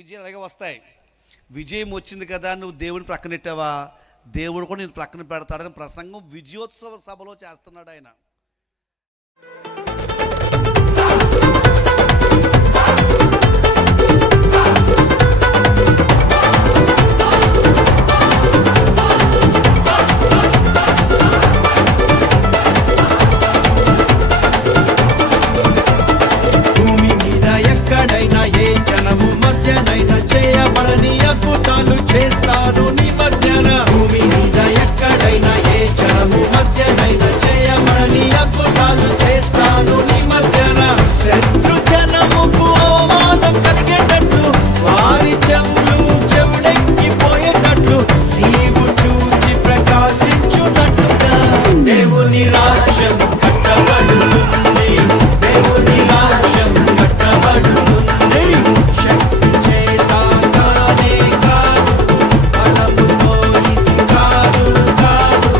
విజయాలు అలాగే వస్తాయి. విజయం వచ్చింది కదా, నువ్వు దేవుని ప్రక్కనెట్టావా, దేవుడు కూడా నేను ప్రక్కన పెడతాడని ప్రసంగం విజయోత్సవ సభలో చేస్తున్నాడు ఆయన. భూమి మీద ఎక్కడైనా ఏ జనము మధ్యనైనా చేయబడని అద్భుతాలు చేస్తాను నీ మధ్యన. భూమి మీద ఎక్కడైనా ఏ జనము మధ్యనైనా చేయబడని అద్భుతాలు చేస్తాను నీ మధ్యన. శత్రు జనముకు అవమానం కలిగేటట్లు వారి చెవులు చెవుడెక్కిపోయేటట్లు నీవు చూచి ప్రకాశించున్నట్టుగా దేవుని రాజ్యం కట్టబడుతుంది. దేవుని రాజ్యం కట్టబడుతుంది. శక్తి చేత కానే కాదు, బలముతో ఇది కాదు కాదు.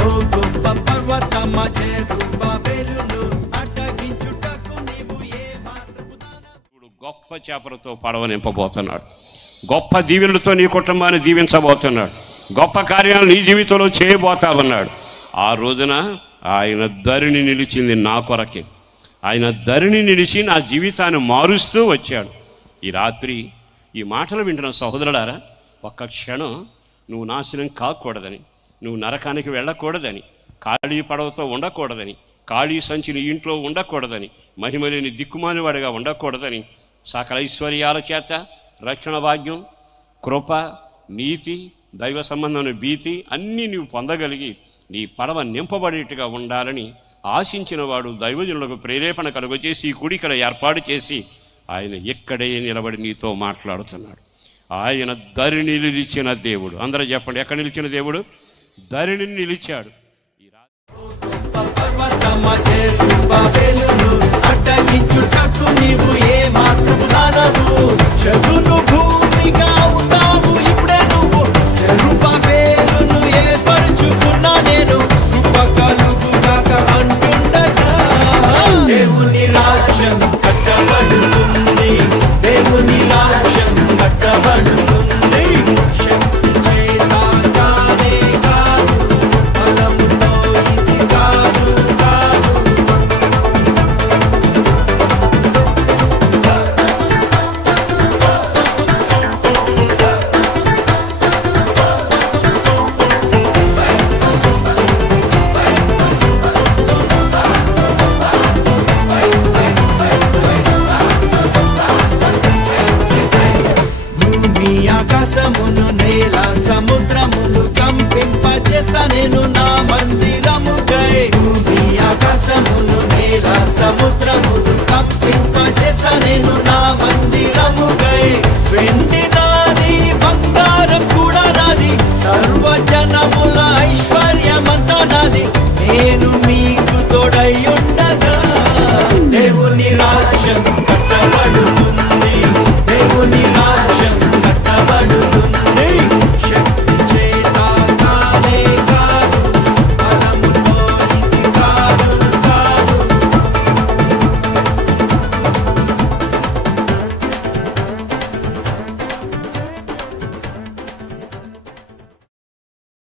ఓ గొప్ప పర్వతమా జెరుబ్బాబెలును అడ్డగించుటకు నీవు ఏ మాత్రపు దాన. ఇప్పుడు గొప్ప చేపలతో పడవ నింపబోతున్నాడు. గొప్ప దీవెనలతో నీ కుటుంబాన్ని దీవించబోతున్నాడు. గొప్ప కార్యాలు నీ జీవితంలో చేయబోతామన్నాడు. ఆ రోజున ఆయన ధరిని నిలిచింది నా కొరకే. ఆయన ధరిని నిలిచి నా జీవితాన్ని మారుస్తూ వచ్చాడు. ఈ రాత్రి ఈ మాటలు వింటున్న సహోదరులారా, ఒక్క క్షణం నువ్వు నాశనం కాకూడదని, నువ్వు నరకానికి వెళ్ళకూడదని, ఖాళీ పడవతో ఉండకూడదని, ఖాళీ సంచిని ఇంట్లో ఉండకూడదని, మహిమలేని దిక్కుమాలివాడిగా ఉండకూడదని, సకల ఐశ్వర్యాల చేత రక్షణ భాగ్యం, కృప, నీతి, దైవ సంబంధమైన భీతి అన్నీ నీవు పొందగలిగి నీ పడవ నింపబడేట్టుగా ఉండాలని ఆశించిన వాడు దైవజనులకు ప్రేరేపణ కలుగజేసి ఈ కూడికల ఏర్పాటు చేసి ఆయన ఇక్కడే నిలబడి నీతో మాట్లాడుతున్నాడు. ఆయన ధరిని నిలిచిన దేవుడు. అందరూ చెప్పండి, ఎక్కడ నిలిచిన దేవుడు? ధరిని నిలిచాడు. పర్వతమా జెరుబ్బాబెలును అడ్డగించుటకు నీవు ఏ మాత్రపు దానవు. చదును భూమిగా ఉన్నావు ఇప్పుడే నువ్వు. జెరుబ్బాబెలును ఏర్పరచుకున్నా నేను. కృప కలుగుగాక అంటుండగా దేవుని రాజ్యం కట్టబడుతుంది. దేవుని రాజ్యం కట్టబడుతుంది. శక్తి చేత కానే కాదు, బలముతో ఇది కాదు కాదు. భూమి ఆకాశమును నేల సముద్రమును కంపింపచేస్తా నేను నా మందిరముకై. భూమి ఆకాశమును నేల సముద్రమును కంపింపచేస్తా నేను నా మందిరముకై. వెండి నాది, బంగారం కూడా నాది, సర్వజనముల ఐశ్వర్యమంతా నాది. నేను మీకు తోడై ఉండగా దేవుని రాజ్యం